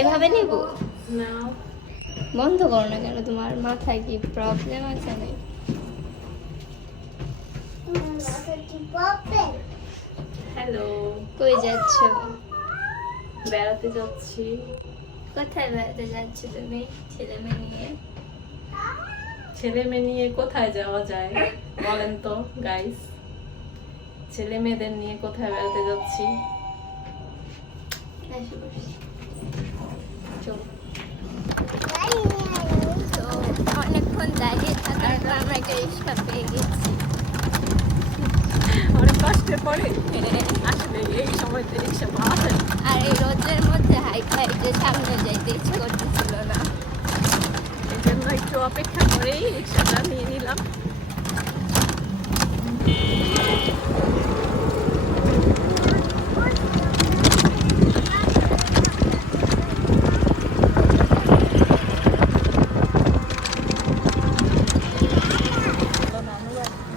এভাবে নিব না বন্ধ করো না কেন, তোমার মাথায় কি প্রবলেম আছে নাকি? হ্যালো, কই যাচ্ছ? বেড়াতে যাচ্ছি। কোথায় বেড়াতে যাচ্ছ তুমি ছেলে মেয়ে নিয়ে? ছেলে মেয়ে নিয়ে কোথায় যাওয়া যায় বলেন তো গাইস? ছেলে মেয়েদের নিয়ে কোথায় বেড়াতে যাচ্ছি? এসে বসি। চল। তো অনেকক্ষণ দাঁড়িয়ে থাকার পর আমরা একটা রিক্সা পেয়ে গেছি। অনেক কষ্টের পরে আসলে এই সময়তে রিক্সা পাওয়া যায়। আর এই রোদের মধ্যে হাইটে হাইটে সামনে যাইতে ইচ্ছে করতেছিল না। এই জন্য একটু অপেক্ষা করেই রিক্সাটা নিয়ে নিলাম।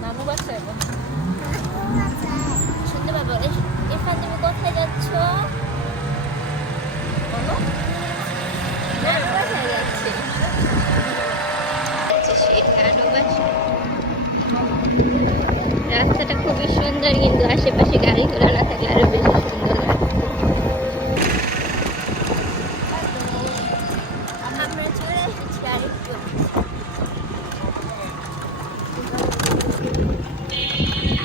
নানু বাসায় শুনতে পাবো। ইরফান তুমি কোথায় যাচ্ছ? বলো। নানু বাসায় যাচ্ছি। সেই নানু বাসায়। রাস্তাটা খুবই সুন্দর, কিন্তু আশেপাশে গাড়ি ঘোড়া না থাকলে আরো বেশি সুন্দর লাগছে। আমরা চলে এসেছি আরেকটু।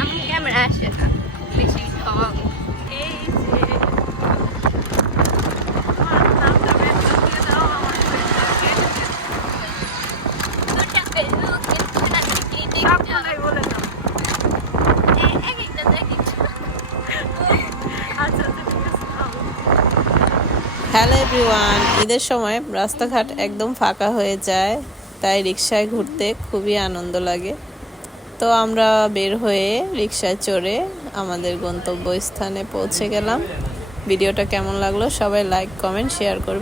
আমার ক্যামেরা আসে না, বেশি ঢং। এই যে আমার নামটা বের করে দাও আমার ফেসবুকে। দুটা ফেসবুক, ইনস্টাগ্রাম, সবগুলোই বলে দাও। এক একটা তো এক একটা। আচ্ছা আচ্ছা ঠিক আছে দাও। হ্যালো এভরিওয়ান, ঈদের সময় রাস্তাঘাট একদম ফাঁকা হয়ে যায়, তাই রিক্সায় ঘুরতে খুবই আনন্দ লাগে। তো আমরা বের হয়ে রিক্সায় চড়ে আমাদের গন্তব্যস্থানে পৌঁছে গেলাম। ভিডিওটা কেমন লাগলো সবাই লাইক কমেন্ট শেয়ার করবে।